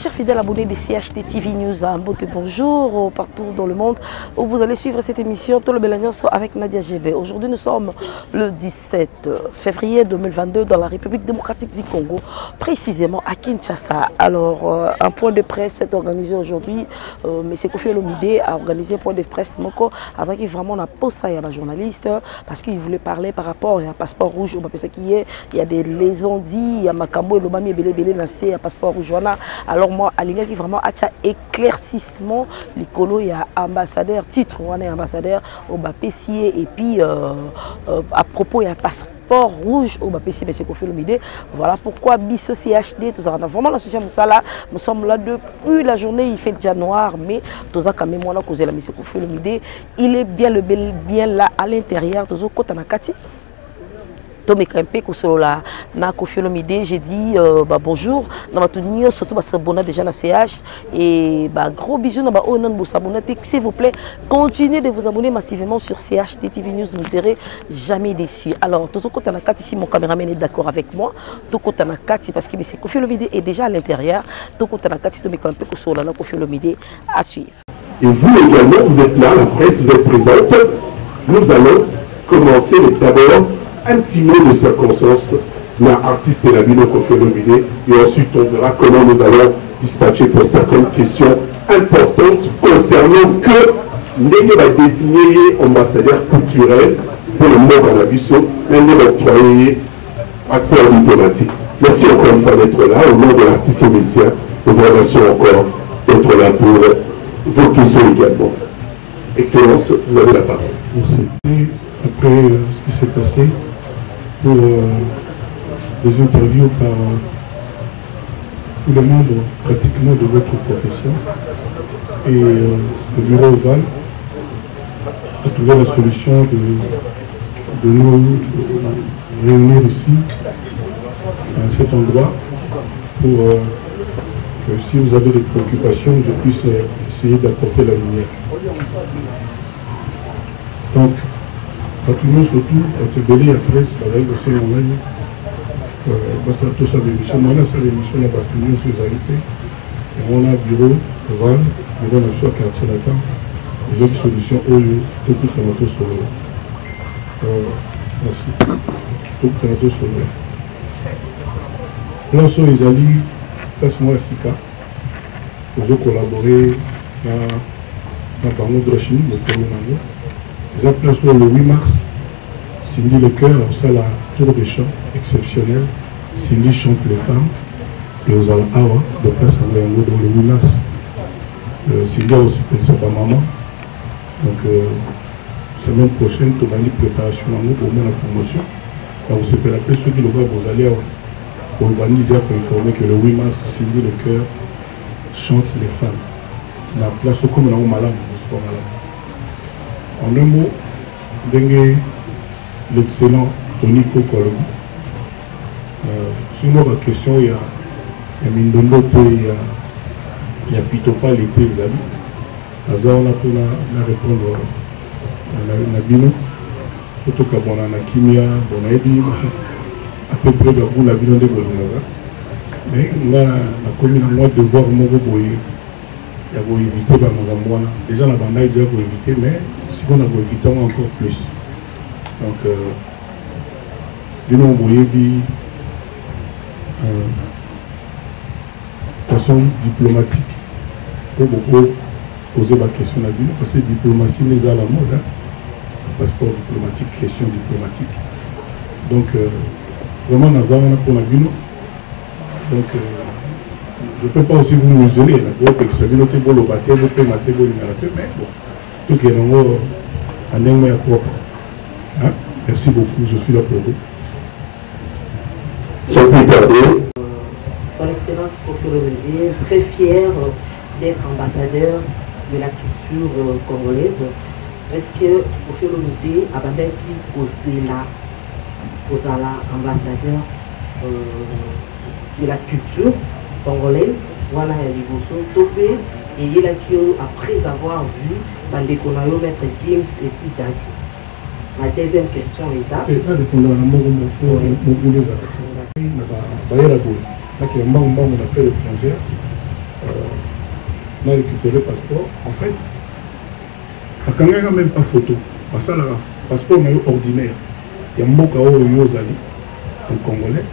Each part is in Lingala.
chers fidèles abonnés de CHT TV News, un beau bonjour partout dans le monde où vous allez suivre cette émission Tout le Bélanien avec Nadia GB. Aujourd'hui, nous sommes le 17 février 2022 dans la République démocratique du Congo, précisément à Kinshasa. Alors, un point de presse est organisé aujourd'hui. M. Kofi Olomide a organisé un point de presse avec vraiment on a posté à un journaliste parce qu'il voulait parler par rapport à un passeport rouge. Il y a des lésions dit, il y a Makambo et Lobami Belé lancé un passeport rouge. Alors moi, Alinga qui vraiment a un éclaircissement, l'icolo il y a ambassadeur, titre, on est ambassadeur au Bapessier et puis à propos il y a un passeport rouge au Bapessier, M. Kofi Olomide. Voilà pourquoi Bisso CHD, tout ça. Vraiment l'association Moussala, nous sommes là depuis la journée, il fait déjà noir, mais tout ça quand même on a causé la M. Kofi Olomide. Il est bien là à l'intérieur, tout ça côté Nakati. Na Kofi Olomide, j'ai dit bonjour, surtout s'abonner déjà à CH et gros bisous s'il vous plaît, continuez de vous abonner massivement sur CHT TV News, vous ne serez jamais déçus. Alors tout côté Nakati, si mon caméraman est d'accord avec moi, tout côté Nakati parce que Kofi Olomide est déjà à l'intérieur, tout côté Nakati, tout Kofi Olomide à suivre. Et vous également, vous êtes là, la presse, vous êtes présente. Nous allons commencer d'abord un petit mot de circonstance, l'artiste et la vidéo Kofi Olomide, et ensuite on verra comment nous allons dispatcher pour certaines questions importantes concernant que Ndenge va désigner ambassadeur culturel pour le monde cannabis, Ndenge va octroyer passeport diplomatique. Merci encore une fois d'être là, au nom de l'artiste musicien, nous vous remercions encore d'être là pour vos questions également. Excellence, vous avez la parole. Merci. Après ce qui s'est passé, pour des interviews par tous les membres pratiquement de votre profession. Et le bureau Oval a trouvé la solution de nous réunir ici, à cet endroit, pour que si vous avez des préoccupations, je puisse essayer d'apporter la lumière. Donc, nous surtout, à te donner la presse, avec le Seigneur, tout ça d'émission, on a ça l'émission, on a battu sur les arrêtés, et on a bureau, Oval, bureau national quartier latin, les autres solutions, tout le crémato sur merci. Tout le crémato sur le. Là, sur les alliés, passe-moi à Sika, nous avons collaboré dans Bango de la Chine, le Toronto. Nous avons le 8 mars, Cindy Lecoeur, ça la tour de chant exceptionnelle. Cindy chante les femmes. Et aux Awa, de place à Léango, dans le 8 mars. Cindy a aussi pensé à maman. Donc, semaine prochaine, tu vas une préparation à nous pour la promotion. Donc, c'est pour appeler ceux qui le voient, vous allez au Vanilla pour informer que le 8 mars, Cindy Lecoeur chante les femmes. La place au comme on a malade, en un mot, l'excellent Tony Kokolobi. Sur notre question, il y a Mindondo, il y a Pitopa, l'été, les amis. Là, on a pu répondre à Nabino. Surtout qu'on a Kimia, on a dit à peu près de la Nabino de Bolonga. Mais là, on a commis un mois de voir mon boy. Il y a beau éviter dans mon déjà la bande déjà pour éviter, mais si on a beau éviter encore plus. Donc, nous avons envoyé de façon diplomatique pour beaucoup poser la question à lui, parce que la diplomatie n'est à la mode. Hein. Passeport diplomatique, question diplomatique. Donc, vraiment, nous avons pour la Bino. Donc, je ne peux pas aussi vous mesurer, mais bon, tout est hein? Merci beaucoup, je suis là pour vous. Son Excellence Kofi Olomide, très fier d'être ambassadeur de la culture congolaise. Est-ce que Kofi Olomide a ambassadeur de la culture congolaise, voilà Liboso, Topé, et il a qui après avoir vu Bandekonayo, Maître Gims et puis Dadju. Ma deuxième question est ça. on a récupéré le passeport. En fait, quand il n'y a même pas photo, ça le passeport ordinaire. Il y a un mot qui est en congolais.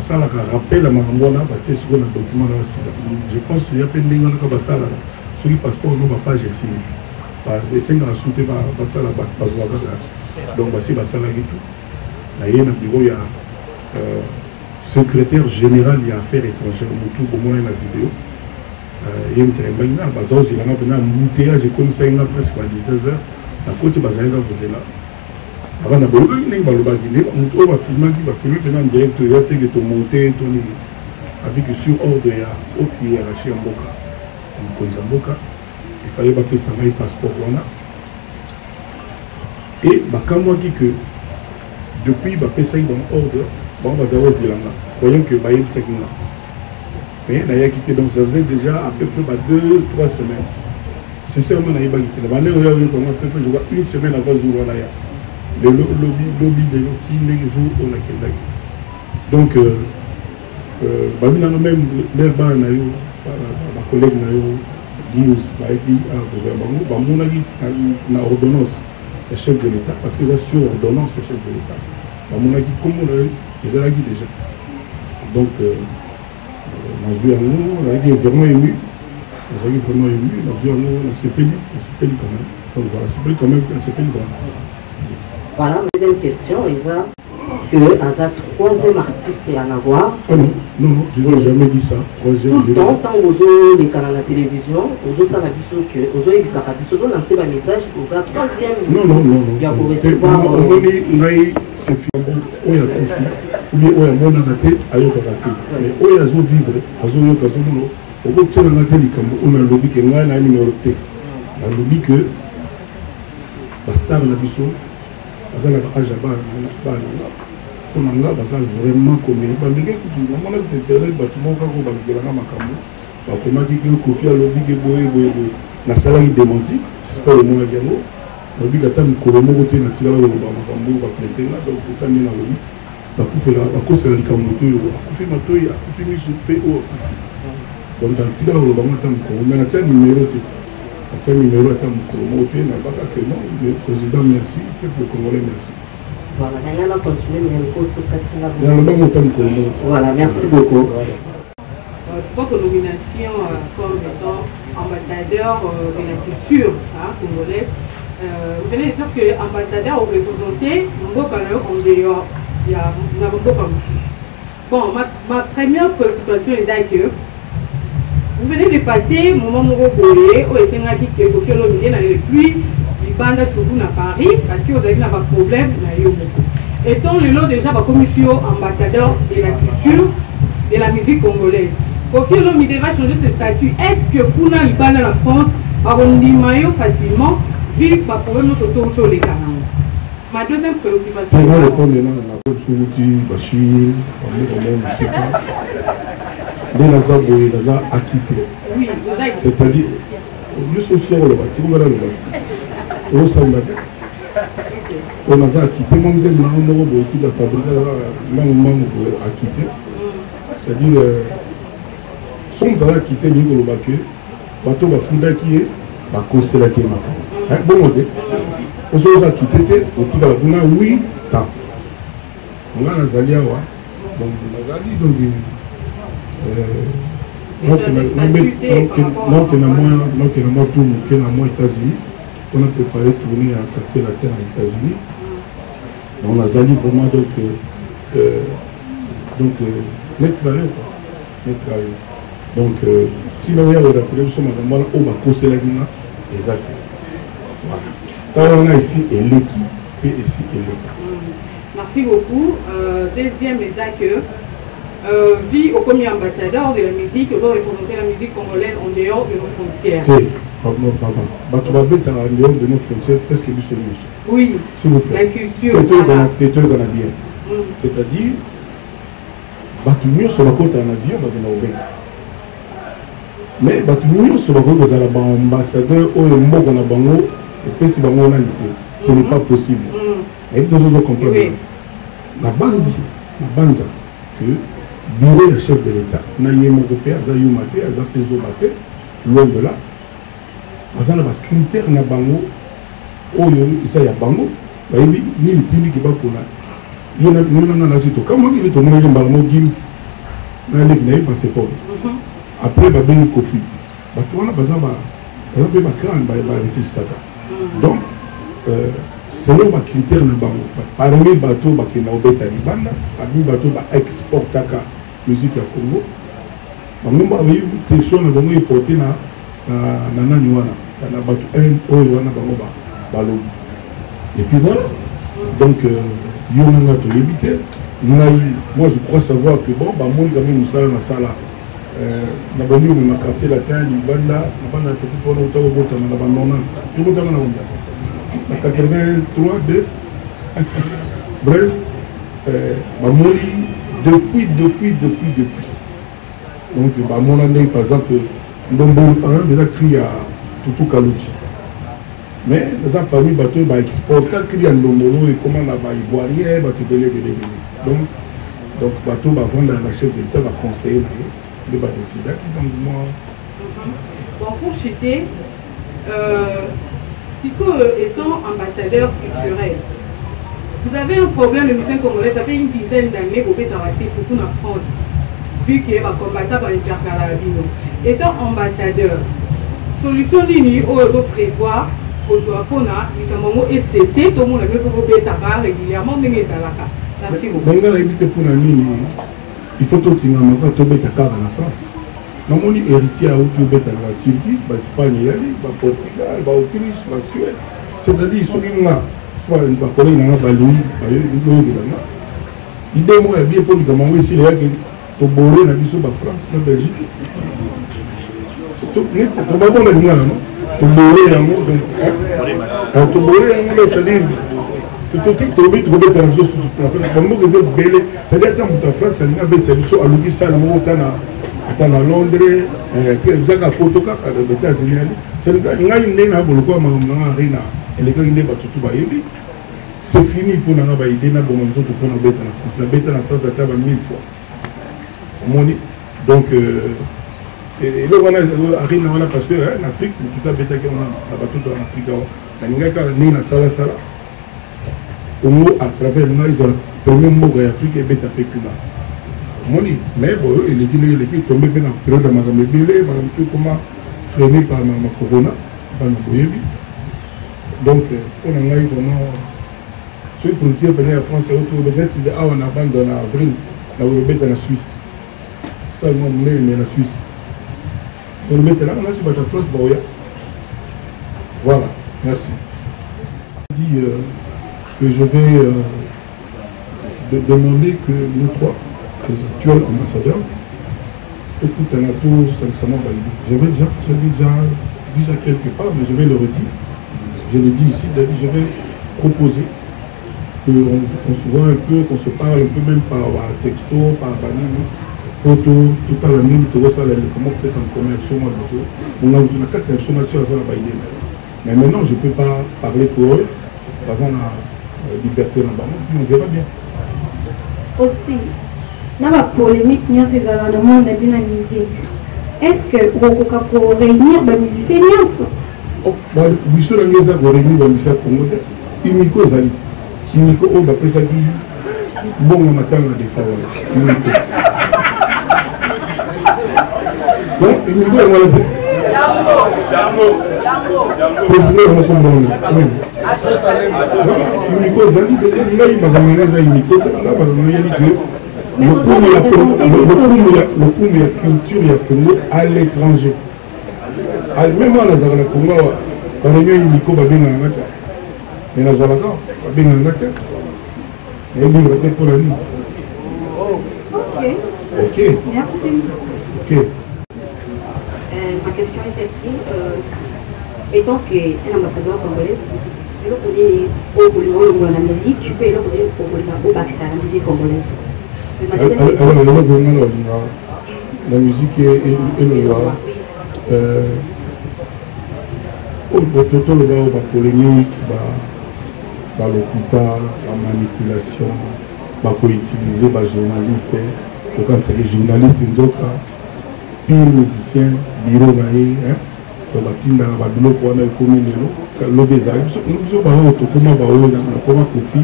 Ça le rappel à Marambona, c'est ce qu'on a document là. Je pense qu'il y a plein de gens qui ont ça là. Sur le passeport, on n'a pas de signe. C'est 5 ans sous le passeport là. Donc, c'est ça là et tout. Là, il y a un bureau, il y a secrétaire général il y a affaires étrangères, au moins la vidéo. Il y a une très bonne chose, il y a un embouteillage, j'ai connu ça presque à 19h. La côte est basée là, vous êtes là. Avant d'avoir eu une balobadine, on va filmer en direct, il y a des montées, avec sur ordre, il y a autre hiérarchie en Boka. Il fallait que ça aille passeport. Et quand moi dis que depuis que ça est dans ordre, on va savoir si voyons que Baïb s'est là. Mais il a quitté, donc ça faisait déjà à peu près 2-3 semaines. C'est seulement il a quitté. La manière où il y a je vois une semaine avant le jour là. Le lobby de l'outil, les jours où on a quitté. Donc, même l'air bas, ma collègue dit aussi, on a dit une ordonnance du chef de l'État, parce qu'ils ont sur ordonnance du chef de l'État. On a dit comment ils ont dit déjà. Donc, on a dit vraiment ému. On a dit vraiment ému. On s'est payé quand même. Donc voilà, c'est payé quand même, c'est payé vraiment. Voilà, deuxième question, Isa, que un troisième artiste est en avoir. Ah non, je n'ai jamais dit ça. Troisième, tout le temps, quand vous avez les canaux de la télévision, vous avez ça, vous avez lancé un message, vous avez troisième. Non. Il y a pour recevoir. C'est fini, où il y a tout fait, ou bien où il y a mon anaté, ailleurs qu'à rater. Mais où il y a zo vivre, à zo yoka zo mono, au bout de ça, on a lobby que moi, on a numéroté. On a lobby que, Bastar Nabiso, Bazal Ajaba, on a Bazal vraiment comme il va dire que tout le monde a internet, bâtiment, quand on va dire la Makambo, comment dire que Kofi a lobby que Boé, la salle est démentie, c'est pas le mot à dire. Lobby que tam kolomo côté naturel au Makambo va planter là, donc pour quand il y a lobby, la coupe là, la cause c'est le Kamoto, la coupe matoy, la coupe mise sur PO. Donc dans tout là au Makambo tam kolomo, mais la tienne numéro T. La tienne numéro tam kolomo T n'a pas que non, le président merci, le Congolais merci. Voilà, on va continuer, mais il faut se passer là. Voilà, merci beaucoup. Votre nomination comme étant ambassadeur de la culture congolaise, vous venez de dire que ambassadeur représenté Mboka en dehors, il y a Mboka aussi. Bon, ma première préoccupation est que vous venez de passer moment Moroboye, au SNA qui est au Fiolo Milé, dans les pluies. Banda surtout à Paris parce que vous avez un problème étant le lot déjà la commission ambassadeur de la culture de la musique congolaise. Pour que l'homme va changer ce statut, est-ce que pour nous dans la France on dit facilement vu le problème sur les canaux? Ma deuxième préoccupation. Je vais répondre maintenant à la Bachir, oui, c'est-à-dire, le social, le bâti, vous le bâti. On a quitté, mon Dieu, beaucoup de fabriques à quitter. C'est-à-dire, son dans la quitter, nous avons quitté, bateau va fonder qui est, va conseiller qui est. Bon, on dit, on a quitté, on dit, on a 8 ans. On a Nazali, donc Nazali, donc, États-Unis. On a préparé tourner à quartier la terre aux États-Unis. On a sali vraiment donc si nous avons rappelé, nous sommes à la on va conseiller la Guinée exact. Voilà. On a ici Eleki, et ici Eleki. Merci beaucoup. Deuxième est que vie au premier ambassadeur de la musique, vous représenter la musique congolaise en dehors de nos frontières. De nos frontières, presque oui, s'il vous plaît. La culture. C'est-à-dire, Batumio sur la côte en avion, mais Batumio sur la côte aux ambassadeurs ou le mot qu'on a bango, et c'est bango ce n'est pas possible. Et nous devons comprendre. La bande, que bureau de chef de l'État, n'a pas de Azayumate, Azapezo Bate. loin de là. Parce que les critères na bango, ça y a bango, bah il ni le tini qui va pour là. Il y en a tout. Comment il est au moins bango Gims, na les qui n'avaient pas ses pauvres. Après bah ben Kofi, bah tu vois là besoin bah bah crâne bah réfléchir ça. Donc selon les critères na bango, parmi bateau bah qui n'a pas été libanda, parmi bateau bah exportaka musique à Congo. Bango bah oui question na bango importé na nani wana na bato oyo wana bango balobi. Et puis voilà. Donc yonanga to yebite moi je crois savoir que bon bah moi quand même musala na sala na bandi na quartier latin libanda na banda petit pour auto bota na banda tout bota na banda na 83 de bref bah moi depuis donc bah mon année par exemple Ndombo déjà crié à Toutou Kalouchi. Mais les gens parmi bateaux exportent crié à Ndombo et comment la va ivoirien, bateau de l'élève. Donc bateau va vendre à la chef de l'État, va conseiller les bateaux. C'est là qui donc moi. Donc pour citer, Siko étant ambassadeur culturel, vous avez un problème de musique congolaise, ça fait une dizaine d'années que vous êtes arrêté, surtout en France. Vu qu'il va combattre par l'intercarabino. Étant ambassadeur, solution ligne où on prévoir au Soapona, notamment et cesser, tout le monde a vu que vous êtes régulièrement, mais les alaka. Merci beaucoup. Il faut tout le monde à la France. Nous héritier à Turquie, l'Espagne, le Portugal, l'Autriche, la Suède. C'est-à-dire, ceux qui ont soit une parole, il y a un ballon, il y a un bien pour nous ici, au Boré, la mission de France, la Belgique. Tout le monde est là, non? Au Boré, c'est-à-dire, tout le monde est là, c'est-à-dire, quand France, c'est à l'Ouguissa, à Londres, à Portugal, aux États-Unis. C'est fini pour nous avoir idée, nous avons besoin de prendre la bête en France. La bête en France, ça va 1000 fois. Donc, et là, on a parce que en Afrique, tout à fait, on a battu en Afrique. On a sala sala. Au mot à travers le premier mot de l'Afrique est bête à pécula. Mais bon, il est tombé dans la période de Madame Bélé, Madame tout comment freiné par ma corona, par ma boyevi. Donc, on a vraiment. Ceux qui ont été en France, c'est autour de l'Est, on abandonne en avril, là où on est dans la Suisse. Seulement, on est dans la Suisse. On le met là, on a sur la France, voilà, merci. Je dis que je vais demander que nous trois, les actuels ambassadeurs, écoute un atout 500 validé. J'avais déjà dit ça quelque part, mais je vais le redire. Je le dis ici, David, je vais proposer qu'on se voit un peu, qu'on se parle un peu même par texto, par banane, tout à la nuit, tout ça, comment peut-être en connexion, on a quatre personnes sur la baïdée. Mais maintenant, je ne peux pas parler pour eux, parce qu'on a la liberté dans le bas, puis on verra bien. Aussi, dans la polémique, nous sommes dans le monde de la musique. Est-ce que vous pouvez réunir les musiciens? Oui, sur la musique, vous réunissez les musiciens congolais, Imiko Zali. Imiko, on va appeler ça bon, on attend la défense. Imiko. Donc, Imiko, on va l'appeler. Président, nous sommes dans le. Imiko Zali, là, il m'a ramené à Imiko, là, il m'a dit que. Le coup de la culture et la Congo à l'étranger. Même moi, dans le Congo, on a eu Nico Babin en Angleterre. Mais dans le Congo, Babin en Angleterre. Et il est pour la nuit. Ok. Merci. Ok. Ma question est celle-ci. Étant qu'un ambassadeur congolais, il faut la musique, tu peux le au Baksa, la musique congolaise. Alors, la musique est la polémique, l'hôpital, la manipulation, utiliser les journalistes. Quand c'est les journalistes, pire musicien bureau na ye to batindaka babiloko wana ekomi lelo lobi ezali biso bango tokoma baoyo nakoma kofi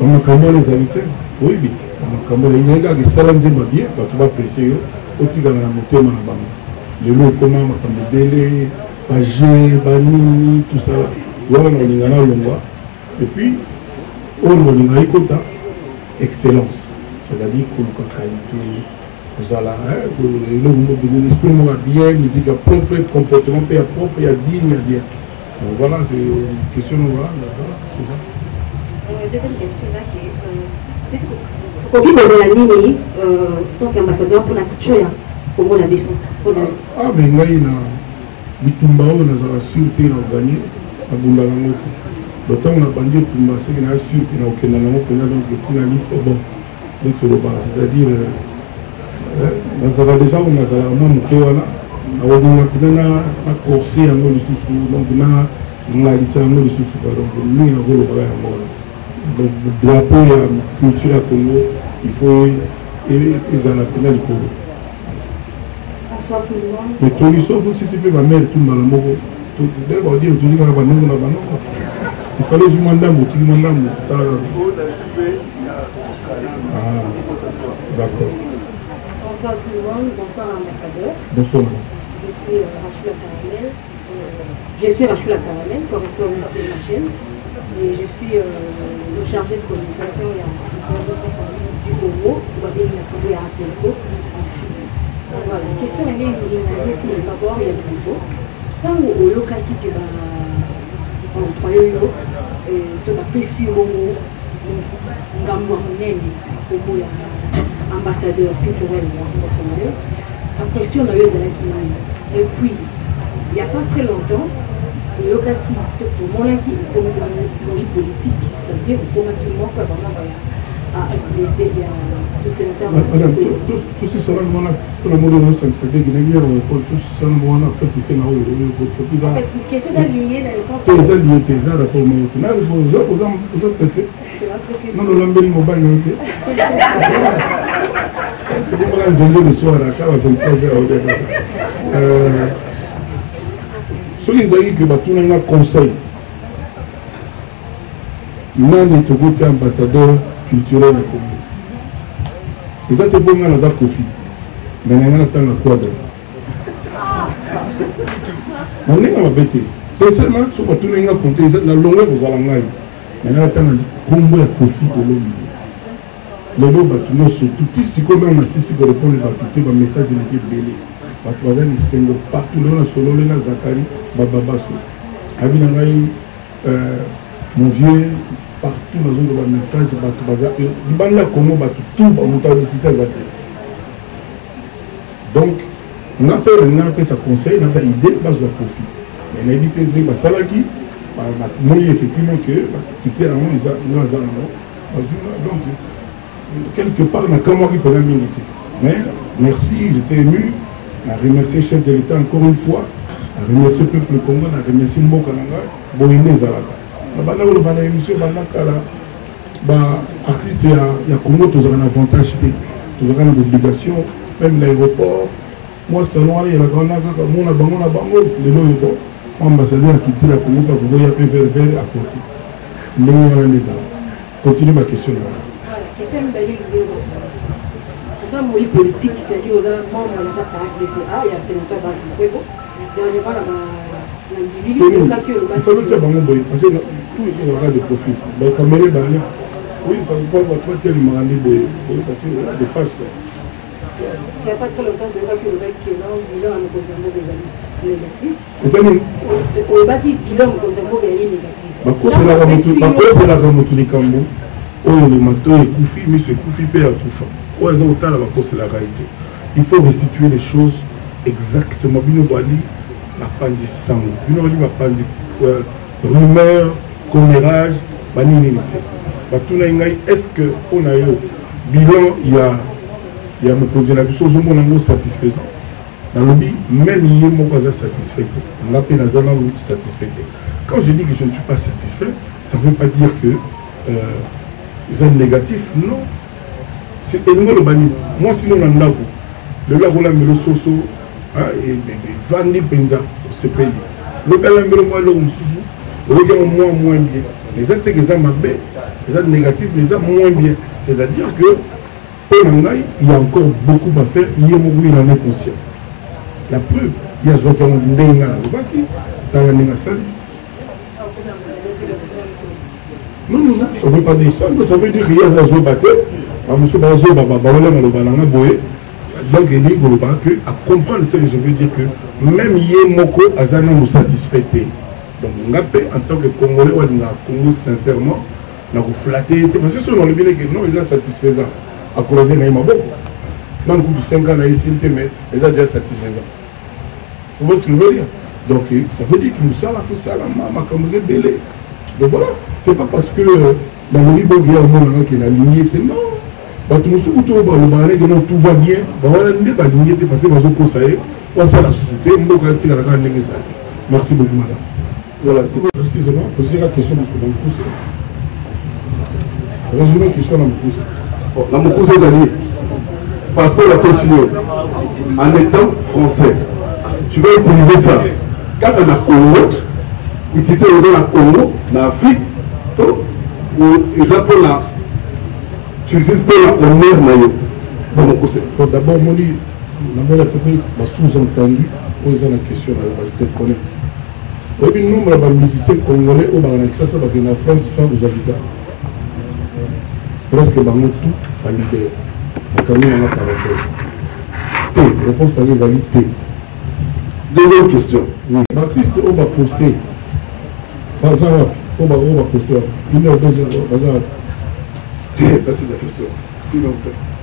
bamakambo wana ezali te oyebi te bamakambo wana ezali kaka esala nzemba bien bato bapese yo otikala na motema na bango lelo ekoma makambo ebele baje banini tosala wana na olinga na olongwa epuis oyo na olinga ekota excellence c'est-à-dire koluka qualité kozala l'esprit moko ya bien musique ya propre comportement mpe ya propre ya digne ya bien donc voilà c'est une question voilà c'est ça. Deuxième question là qui est okoki bozala nini tant qu'ambassadeur mpona culture ya komona biso ah mais ngai na bitumba oyo nazala sur te na oganye nabundaka yango te lotango na bandi etumba seke naa sur te na okenda nango mpenza donc etina lifo bon nde tolobaka c'est-à-dire nazala déjà oyo nazalaka mwa moke wana nakolinga mpena na corse yango lisusu donc nalisa yango lisusu donc mingi nakolobaka yango wana donc drapeau ya culture ya Congo il faut ezala mpena likolo mais toliso tositi mpe bamere tumbala moko dire otuli kaka banongo na banongo il fallait ozwi mwa ndambo otili mwa ndambo tala d'accord. Bonsoir tout le monde, bonsoir ambassadeur. Bonsoir. Je suis Rachula Caramel. Je suis Rachula Caramel, correcteur de la chaîne. Et je suis le chargé de communication et du Congo, qui va bien trouver à Congo. Voilà, la question est de savoir, il y a du niveau. Quand au local qui est en Troyau, tu vas préciser au mot, ngambo monene Congo ya ambassadeur culturel congolais. Après si on a eu et puis il n'y a pas très longtemps le local qui pour mon qui est politique, c'est-à-dire pour qui manque vraiment à laisser le sénateur. Madame, tout ce sera mon acte pour le monde de l'Occident, c'est-à-dire qu'il y a tout ce sera mon acte pour tout le monde. En fait, une question d'aligner dans le sens où les alliés étaient là pour le monde. Là, vous avez pressé. Non, non, l'embellie mobile, non. Pourquoi on a un le soir à 23h? Ce qui est que tout le monde conseil. Nan est au côté ambassadeur culturel au Congo. Et ça, c'est bon, on a Kofi. Mais on a un quadre. On est en bête. C'est seulement ce que tout le monde a compté. La longueur vous allez en mais on a un combo à Kofi au long. Le lot bâtiment surtout. Si comme on a si pour répondre à un message de belé. Batoazan est single partout. Là, on a solo, on a Zakari, Bababasso. Abinangaï, mon vieux. Partout dans un message, il y a comment tout donc, on appelle sa conseil, on a sa idée, on a profit. On a évité de dire, Salaki, effectivement que quitter la main, donc, quelque part, on a quand même qui peut minute. Mais merci, j'étais ému. On a remercié le chef de l'État encore une fois. On a remercié le peuple congolais, on a remercié le Mokananga, Boïné Zalaka. Bana oyo bana émission banakala ba artiste ya Congo tous un avantage tous une obligation même l'aéroport moi salon aller la grande kaka mona bango le loyo bon ambassadeur culture ya Congo ka Congo ya pe vers à côté ndenge wana les continue ma question là question mbali ngiro ça moi politique c'est-à-dire là membre de la CDA il y a sénateur Bassiko dernier pas il faut le dire parce que tout les gens de profit. Donc, caméra, oui, il faut pas tellement parce que de face. Il n'y a pas très longtemps de voir que le mec qui est là, il a un conservateur des négatifs. C'est-à-dire au bâti, il a un conservateur des négatifs. C'est la gamme de Cambo. Oh, le matin est Koufi, mais ce Koufi paye à tout fin. Oh, ils ont autant la vacances, c'est la réalité. Il faut restituer les choses exactement. Bino Bali, la pandisang. Bino Bali, la pandisang. Rumeur, commérage, est-ce qu'on a eu bilan, il y a un chose satisfaisant. Dans le but, même il y a un satisfait. On l'appelle un satisfait. Quand je dis que je ne suis pas satisfait, ça ne veut pas dire que c'est négatif. Non. C'est énorme le bani. Moi, sinon, on a Le lagola melo soso, et vandi penza pour ce pays. Le gala melo moi l'homme sous, regarde moins bien. Les actes qui sont mauvais, les actes négatifs, les actes moins bien. C'est-à-dire que pour Nangaï, il y a encore beaucoup à faire. Il y a beaucoup il en est conscient. La preuve, il y a Zoka Ndenga, dans la Nenga Sali. Non, ça ne veut pas dire ça, mais ça veut dire qu'il y a un Zoba. Donc il dit que à comprendre ce que je veux dire que même Yemoko Azana nous satisfait. Donc on a en tant que Congolais ou Congo sincèrement nous flatté parce que sur le bien que non ils sont satisfaisants à cause de Naïma beaucoup. Dans le coup de 5 ans ici mais ils sont déjà satisfaisants. Vous voyez ce que je veux dire? Donc ça veut dire que nous sommes la maman comme vous êtes belé. Donc voilà, c'est pas parce que dans le niveau qui est aligné que non. Tout va bien, merci beaucoup madame. Voilà, c'est précisément poser la question de mon pouce. Résumé question dans mon pouce. Dans mon pouce d'année, passeport la consigne en étant français, tu vas utiliser ça. Quand on a Congo, utiliser la Congo, l'Afrique, pour la tu utilises pas la mer maillot. D'abord, on dit, sous-entendu, poser la question à l'université de connaître. Oui, le nombre de musiciens congolais au Baranakisa, ça va être en France sans vous aviser. Presque dans tout, à l'idée. Donc, on a parenthèse. T, réponse à les amis T. Deuxième question. Oui. Baptiste, on va poster. Bazar, on va poster. 1 heure, 2 heures, Bazar. C'est la question. Sinon,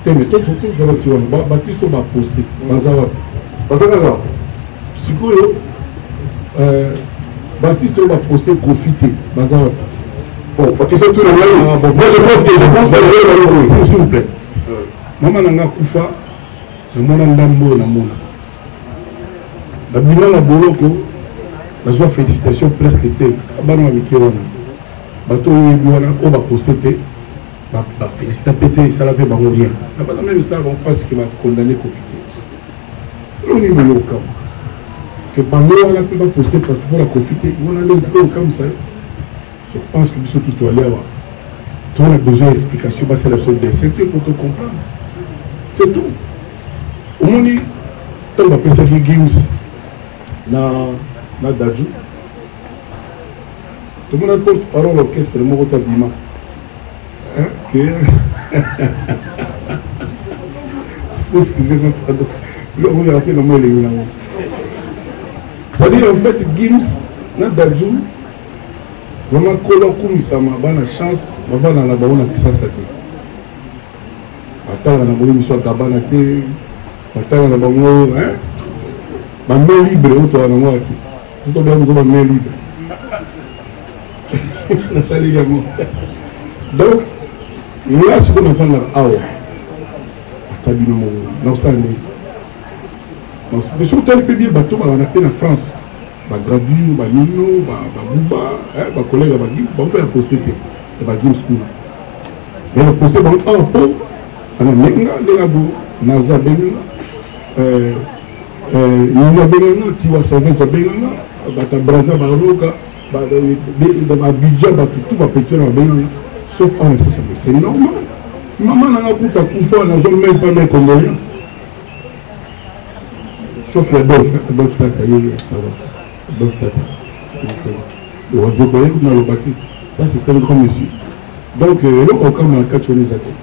mais toi, surtout, je vais te dire, Baptiste, on va poster. Bazar. Bazar. Si vous Baptiste, on va poster, profiter. Bazar. Bon, parce que c'est tout le monde. Moi, je pense que s'il vous plaît. Maman Nanga Koufa, je m'en ai ndambo na mona. La bilan la boloko, la joie félicitations presque été. Abano avec Ron. Bateau Yuana, on va poster. Féliciter pété, ça l'avait barré rien. Même ça, on pense qu'il va condamner profiter. L'on est au camp. Que Bango a pu poster parce qu'il va profiter. On a le comme ça. Je pense que ce que tu dois aller avoir. Tu as besoin d'explications, c'est la seule des c'était pour te comprendre. C'est tout. Au moins, tu vas appeler ça des games. Na Dadju. Tout le monde porte parole l'orchestre, le mot Tabima. Excusez-moi, pardon. Là, on va appeler le mot les gens. C'est-à-dire, en fait, Gims, na Dadju, vraiment, Kolo Kumisama, bonne chance, on va dans la baronne qui s'en sati. Attends, la baronne soit tabanate, attends, la baronne, hein? Ma main libre, on doit en avoir qui. Tout le monde doit main libre. La salle également. Donc, là, ce qu'on a fait là, ah ouais. Tabino, non, ça n'est. Mais surtout, tel que bien, bateau, on a fait en France. Grabu, Nino, Bouba, ma collègue, on peut poster que Game School. Mais le poster dans un pot, on a Menga, Lenabo, Naza Benga, Nina Benga, Tiwa Saventa Benga, Bata Braza Baroka, Abidjan, tout va péter dans Benga, sauf en c'est normal. Maman n'a pas coûté à Koufa, on n'a même pas mes condoléances. Sauf la Dolph, ça va. Ça c'est très grand monsieur. Donc, là, on commence à catcher les athées.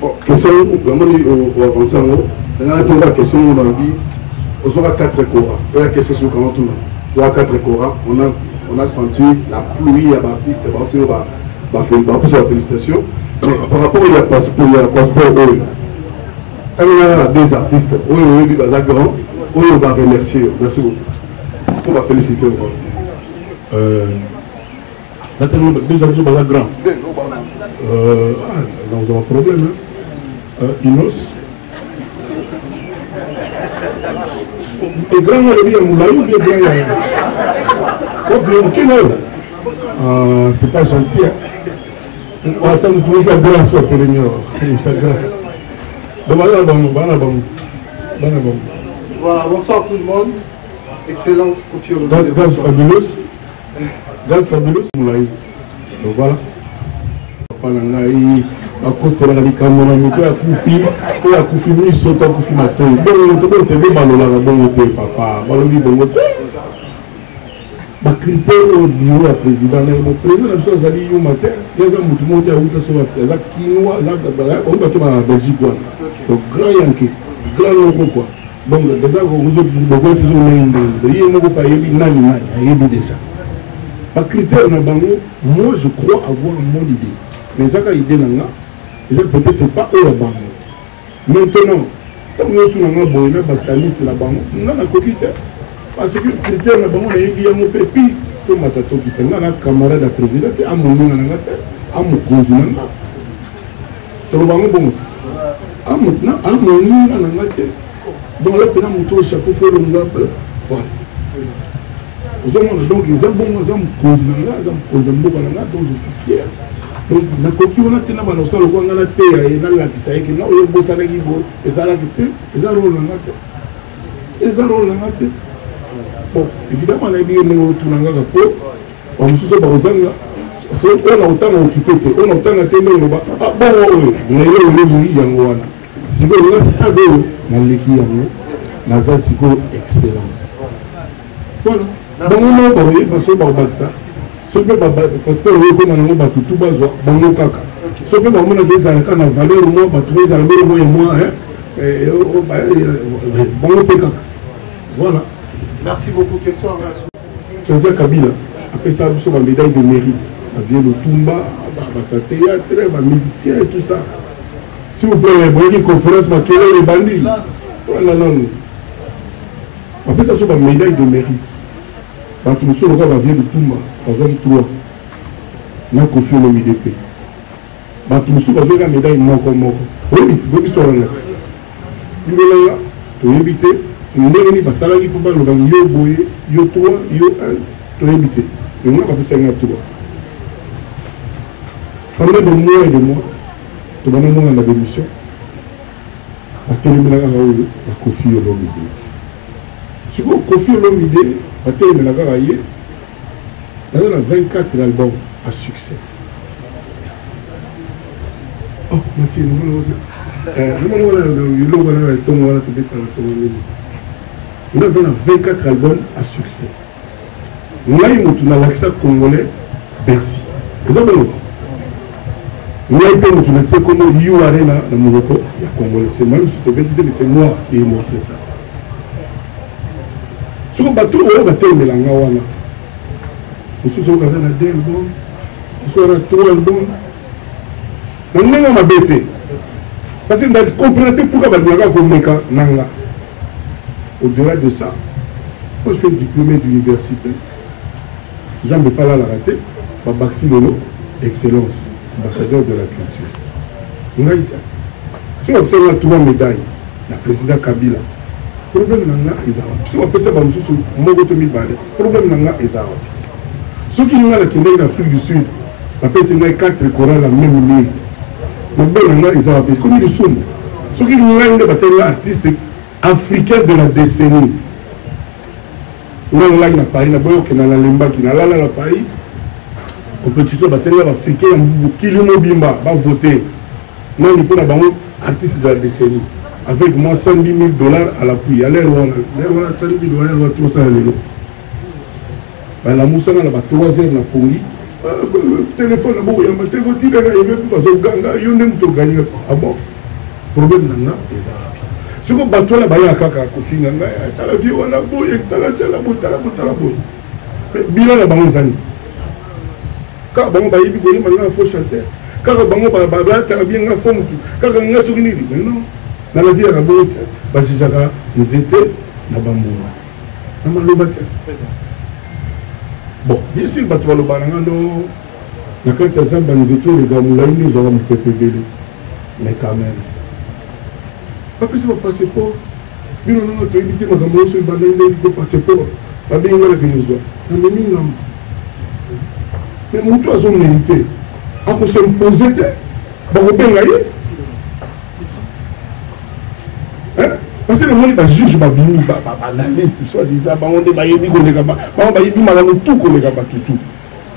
Bon, question, vraiment, on va avancer en haut. Dans la question, on a dit, on aura 4 Korans. La question sur comment tout le monde. 4 Korans, on a senti la pluie à Baptiste, parce qu'on va faire la félicitation. Mais par rapport à la passeport, quand on a des artistes, on va grand, on va remercier. Merci beaucoup. On va féliciter encore. Maintenant, déjà, nous sommes grand. Nous avons un problème. Inos. Et grand, on est bien, on l'a eu bien grand. C'est pas gentil. C'est pas ça, nous pouvons faire grand sur le Voilà, bonsoir tout le monde. Excellence, Kofi Olomide. Gaz fabuleux. Gaz fabuleux. Donc voilà. À cause de la caméra, à Koufi, et à Koufi, il saute à Koufi Mato. Bon, on te veut balola, bon, papa, balobi, bon, ma critère au bureau à président, mon président a besoin d'aller au matin, il y a un mouvement qui a eu sur la quinoa, on va tomber en Belgique, donc grand Yankee, grand loco quoi. Donc, déjà, vous avez déjà. Ma critère, moi je crois avoir mon idée. Mais ça, idée, peut-être pas au banque. Maintenant, quand on a un baxaliste là-bas, on a un coquille. Parce que le critère, on a un pépi. Comme on a un camarade de président, on a un continent. Donc là, mon chapeau fait le monde. Voilà. Donc, ils ont bon, ils ont continent, ils ont donc je suis fier. Donc, la coquille, on a tenu à l'ensemble, on a été à la qui s'est écrit, non, il y a beau salaire qui vaut, et ça l'a quitté, et ça roule en matin. Et ça roule en matin. Bon, évidemment, on a dit que nous avons tout le monde, on a tous les gens, on a autant occupé, on a autant atteint le bas. Ah bon, on a eu le lit, si vous avez un stade, on a l'équipe, on a excellence. Voilà. Donc, on a parlé, parce que on a ça. Ce que parce que on a tout bas, bon, caca. Ce que on a dit, c'est qu'on a valeur, moi, battu, ça a mis moi et moi, bon, caca. Voilà. Merci beaucoup. Question Président Kabila, après ça, vous avez une médaille de mérite. Il y a le Tumba, le théâtre, les musiciens et tout ça. S'il vous plaît, vous avez une conférence, vous avez les bandits. Voilà, non. Après ça, vous avez une médaille de mérite. Quand nous sommes au Tumba, par exemple 3, nous avons confié le MIDP. Quand nous sommes au la médaille Moko. Oui, vous avez là. Vous avez là, vous avez évité. Nous avons pas salarié pour pas le gagner. Yo boye, yo 3, yo 1, tu as évité. Mais on a fait ça à 3. Pendant des mois et des mois, tu vas nous dans la démission. La téléménaga a Kofi Olomide. Si vous Kofi Olomide, la téléménaga a eu 24 albums à succès. Oh, Mathieu, nous avons 24 albums à succès. Nous avons l'accès congolais Bercy. Vous avez noté. Nous avons l'accès comme You Arena dans mon repos. Il y a Congolais. C'est moi qui mais c'est moi qui ai montré ça. Ce qu'on bateau, on va terminer la Ngawana. Nous sommes dans un album. Nous sommes dans 3 albums. Nous avons bêté. Parce que nous avons compris pourquoi nous avons communiqué Nanga. Au-delà de ça, quand je suis diplômé d'université, je ne peux pas la rater, Babaxi Lolo, excellence, ambassadeur de la culture. Si on observe 3 médailles, la président Kabila, le problème n'est pas Ezara. Si on appelle ça le problème n'est pas Ezara. Ceux qui ont la Afrique du Sud, appellent ça 4 chorales la même ligne. Le problème n'est pas Ezara. Comme ils sont, ceux qui ont un artiste africain de la décennie. Nous avons là Paris, nous avons Lemba qui n'a là Paris. Compétition africain, qui bimba va voter. Nous avons un artiste de la décennie. Avec moi 110 000 $ à l'appui. À l'air, on a 110 000 $, 300 000 $. La moussa n'a pas 3 heures na Poli. Téléphone, il y a un téléphone, il y a un gagné. Ah bon? Problème n'a pas des arabes. Si vous battez la baille à Kaka, Kofi Nanga, tu as la vie, on a bouillé, tu as la bouille. Bilan la banque zani. Car bon, baille, il faut chanter. Car bon, tu as bien la forme. Car on a souvenir. Mais non, dans la vie, on a bouillé. Parce que nous étions dans Bambou. Dans Malobate. Bon, bien sûr, bateau le Barangano, la carte à Zamba, nous étions les Gamoulaï, nous avons préféré. Mais quand même. Après, c'est mon passeport. Mais non, non, tu as évité ma gamme, je suis bandé, le passeport. Pas bien, voilà que nous sommes. Mais mon toit, son mérité. À cause de m'imposer, bah, vous bien gagnez. Hein? Parce que les gens qui jugent la liste, soit disant, on est baïbi, on est gaba, on baïbi, on tout, on est gaba, tout,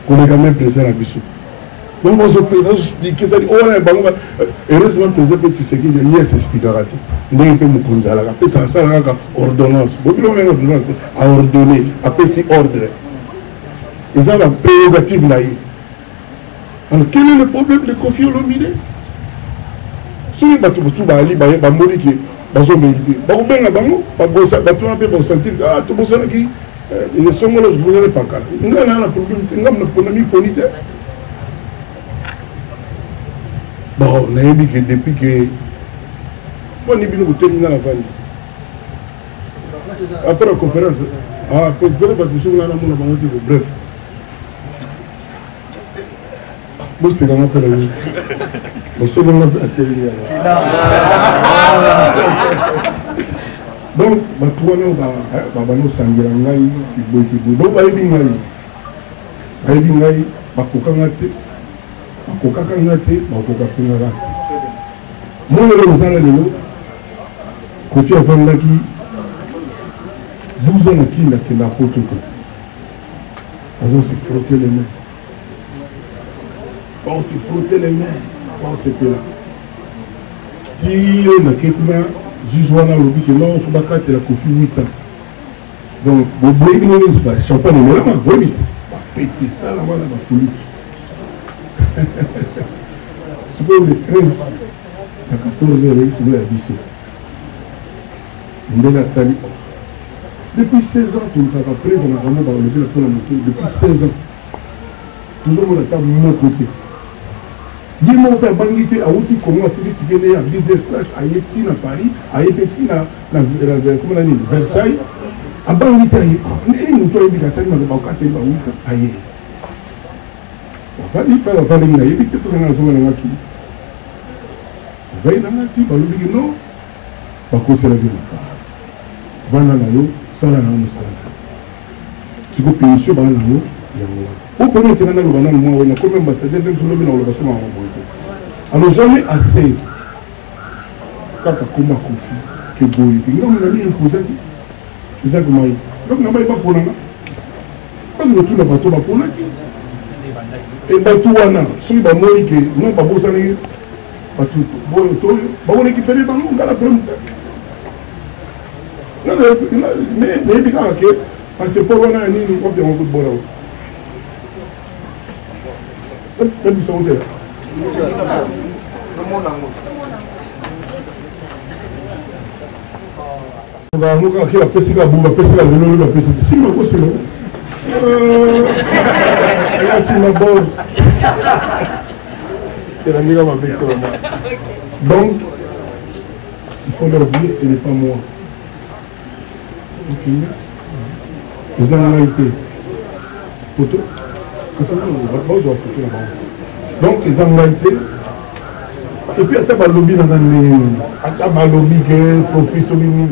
on est gaba, président à Bissou. Donc, on se peut expliquer, ça dit, oh, heureusement, le président peut se dire, il y a ce explicatif. Il y a un peu de conzala, après ça, ça, ordonnance. Beaucoup de ordonnance à ordonner, après c'est ordre. Ils ont la prérogative là. Alors, quel est le problème de Kofi Olomide? Si vous avez dit, vous avez dit, bazo méditer bako benga bango babosa bato un peu bon sentir ah to bosa ki ils sont là vous allez pas calme ngana na problème ngam na économie politique bon na yebi que depuis que foni bino ko terminer la famille après la conférence ah pour pas que sur là na mona bango bref bon c'est comment faire la donc, nous sangirangai, donc, Kofi avandaki 12 ans qui n'a pas tout. On s'est frotté les mains. On s'est frotté les mains. On s'est fait là. Si on a quelqu'un, juge wana lobi que non, il faut pas que la Kofi 8 ans. Donc, vous voyez que nous sommes champagne, mais là, on va fêter ça là-bas, la police. C'est pour le 13 à 14 heures, c'est la Bissau. Depuis 16 ans, tout le temps, après, on a vraiment enlevé la tour à moto. Depuis 16 ans, toujours on a été à mon côté. Il y a mon père Bangité a outil comment tu viens à business class à Yeti à Paris, à Yeti à Versailles. À Bangité, il y a une toile de Gassani, mais pas de Bangité à Yeti. On va dire pas la famille, il y a une petite chose dans la zone qui. On va y aller dans la type, on va dire non, pas qu'on se lève là. Bana na yo sala na musala siko pénition bana na yo yango o connaît que na lo bana moi on a comme ambassadeur même sur le bina o ba soma ngombo alors jamais assez kaka kuma Kofi que boy que ngom na li imposati c'est comme moi donc na ba pas pour nga pas de tout na bato ba pour ki et bato wana so ba moi que non pas bosa ni bato boy to ba on récupérer bango ngala problème. Non, mais il y a que parce que pour on a ni nous combien on peut boire. Même ils sont là. On va nous quand il a fait ça, on va faire ça, on va faire ça. Si on va faire ça. Là c'est ma bonne. C'est la meilleure avec ça. Donc il faut leur dire ce n'est pas moi. Les annualités. Photo. Donc, les annualités. Et puis, à ta lobby dans un lobby, professionnel.